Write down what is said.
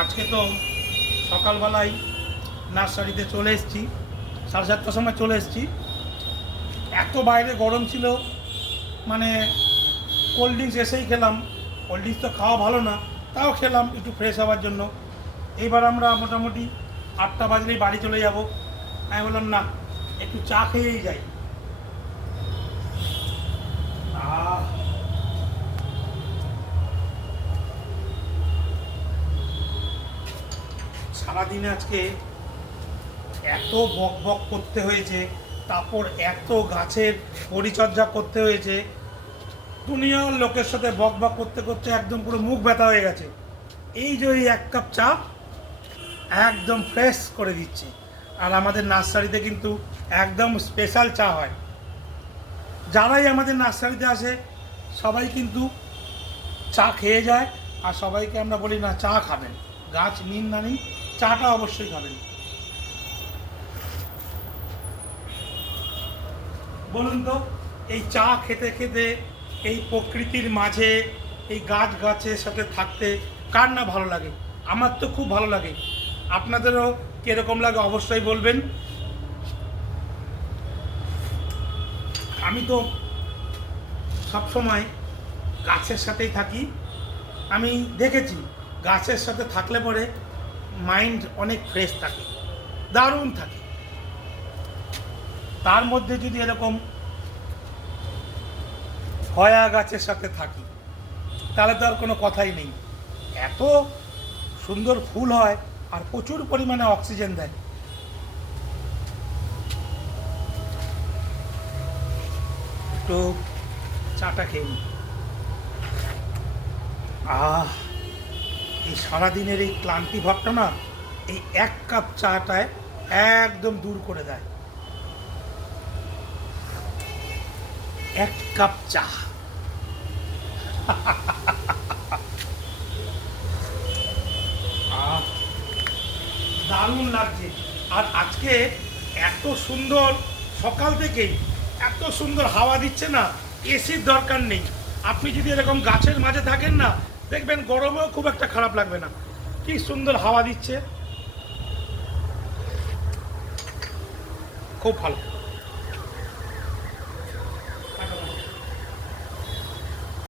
আজকে তো সকালবেলায় নার্সারিতে চলে এসেছি, 7:30টার সময় চলে এসেছি। এত বাইরে গরম ছিল, মানে কোল্ড ড্রিঙ্কস এসেই খেলাম। কোল্ড ড্রিঙ্কস তো খাওয়া ভালো না, তাও খেলাম একটু ফ্রেশ হওয়ার জন্য। এইবার আমরা মোটামুটি 8টা বাজলেই বাড়ি চলে যাব। আমি বললাম না, একটু চা খেয়েই যাই। সারাদিনে আজকে এত বক বক করতে হয়েছে, তারপর এত গাছের পরিচর্যা করতে হয়েছে, দুনিয়ার লোকের সাথে বক বক করতে করতে একদম পুরো মুখ ব্যথা হয়ে গেছে। এই যে এই 1 কাপ চা একদম ফ্রেশ করে দিচ্ছে। আর আমাদের নার্সারিতে কিন্তু একদম স্পেশাল চা হয়। যারাই আমাদের নার্সারিতে আসে সবাই কিন্তু চা খেয়ে যায়, আর সবাইকে আমরা বলি না চা খাবেন, গাছ নিন না নিন, চাটা অবশ্যই খাবেন। বলুন তো, এই চা খেতে খেতে এই প্রকৃতির মাঝে এই গাছ গাছের সাথে থাকতে কার না ভালো লাগে? আমার তো খুব ভালো লাগে। আপনাদেরও কীরকম লাগে অবশ্যই বলবেন। আমি তো সবসময় গাছের সাথেই থাকি। আমি দেখেছি গাছের সাথে থাকলে পরে মাইন্ড অনেক ফ্রেশ থাকে, দারুণ থাকে। তার মধ্যে যদি এরকম হয়া গাছের সাথে থাকি তাহলে তো আর কোনো কথাই নেই। এত সুন্দর ফুল হয় আর প্রচুর পরিমাণে অক্সিজেন দেয়। একটু চাটা খেয়ে নিই। এই সারাদিনের এই ক্লান্তি ভাবটা না এই 1 কাপ চাটায় একদম দূর করে দেয়। 1 কাপ চা দারুণ লাগছে। আর আজকে এত সুন্দর, সকাল থেকেই এত সুন্দর হাওয়া দিচ্ছে না, এসির দরকার নেই। আপনি যদি এরকম গাছের মাঝে থাকেন না, দেখবেন গরমেও খুব একটা খারাপ লাগবে না। কি সুন্দর হাওয়া দিচ্ছে, খুব ভালো।